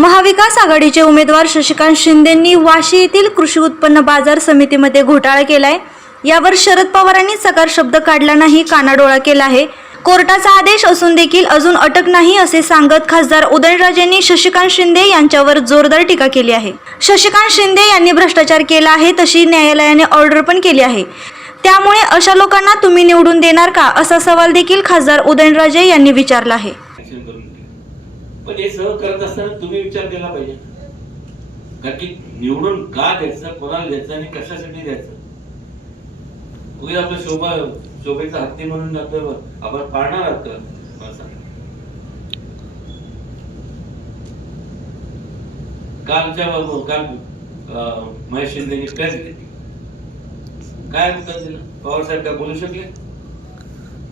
महाविकास आघाडीचे उमेदवार शशिकांत शिंदेंनी वाशी येथील कृषी उत्पन्न बाजार समितीमध्ये घोटाळा केलाय. यावर शरद पवारांनी सकार शब्द काढला नाही कानाडोळा केला आहे. कोर्टाचा आदेश असून देखील अजून अटक नाही असे सांगत खासदार उदयनराजेंनी शशिकांत शिंदे यांच्यावर जोरदार टीका केली आहे. शशिकांत शिंदे यांनी भ्रष्टाचार केला आहे तशी न्यायालयाने ऑर्डर पण केली आहे. त्यामुळे अशा लोकांना तुम्ही निवडून देणार का? असा सवाल देखील खासदार उदयनराजे यांनी विचारला आहे. पण हे सगळं करत असताना तुम्ही विचार केला पाहिजे. कारण की निवडून का द्यायचं कोणाला द्यायचं आणि कशासाठी द्यायचं? उगीच आपलं शोभा शोभेचा हत्ती म्हणून आपलं आपण पाळणार आहात का? कालच्या काल अं, महेश शिंदेनी प्रेस घेतली काय उत्तर दिलं? पवार साहेब काय बोलू शकले?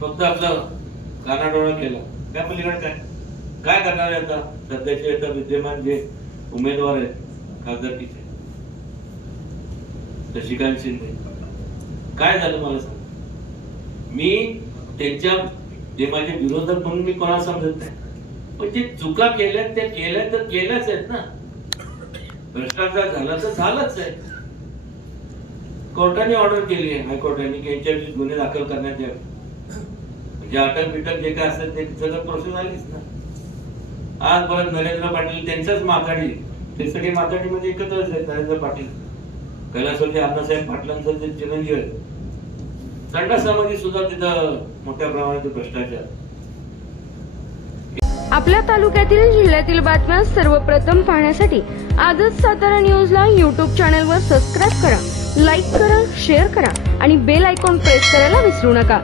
फक्त आपलं कानाडोळा केला. काय पलीकडे काय? काय करणार आहे आता? सध्याचे आता विद्यमान जे उमेदवार आहेत खासदारकीचे शशिकांत शिंदे. काय झालं मला सांग? मी त्यांच्या जे माझे विरोधक म्हणून मी कोणाला समजत नाही. पण जे चुका केल्या त्या केल्या तर केल्याच आहेत ना. भ्रष्टाचार झाला तर झालाच आहे. कोर्टाने ऑर्डर केली आहे हायकोर्टाने की यांच्याविषयी गुन्हे दाखल करण्यात यावे. म्हणजे अटक बिटक जे काय असेल ते सगळं प्रोसेस आलीच ना. आज परत नरेंद्र पाटील त्यांच्याच माथाडी ते सगळे माथाडीमध्ये एकत्रच आहेत नरेंद्र पाटील. कैलासवरती अण्णासाहेब पाटलांचं जे चिरंजीव आहे संडासामध्ये सुद्धा तिथं मोठ्या प्रमाणात भ्रष्टाचार. आपल्या तालुक्यातील जिल्ह्यातील बातम्या सर्वप्रथम पाहण्यासाठी आजच सातारा न्यूजला यूट्यूब चॅनलवर सबस्क्राईब करा लाईक करा शेअर करा आणि बेल आयकॉन प्रेस करायला विसरू नका.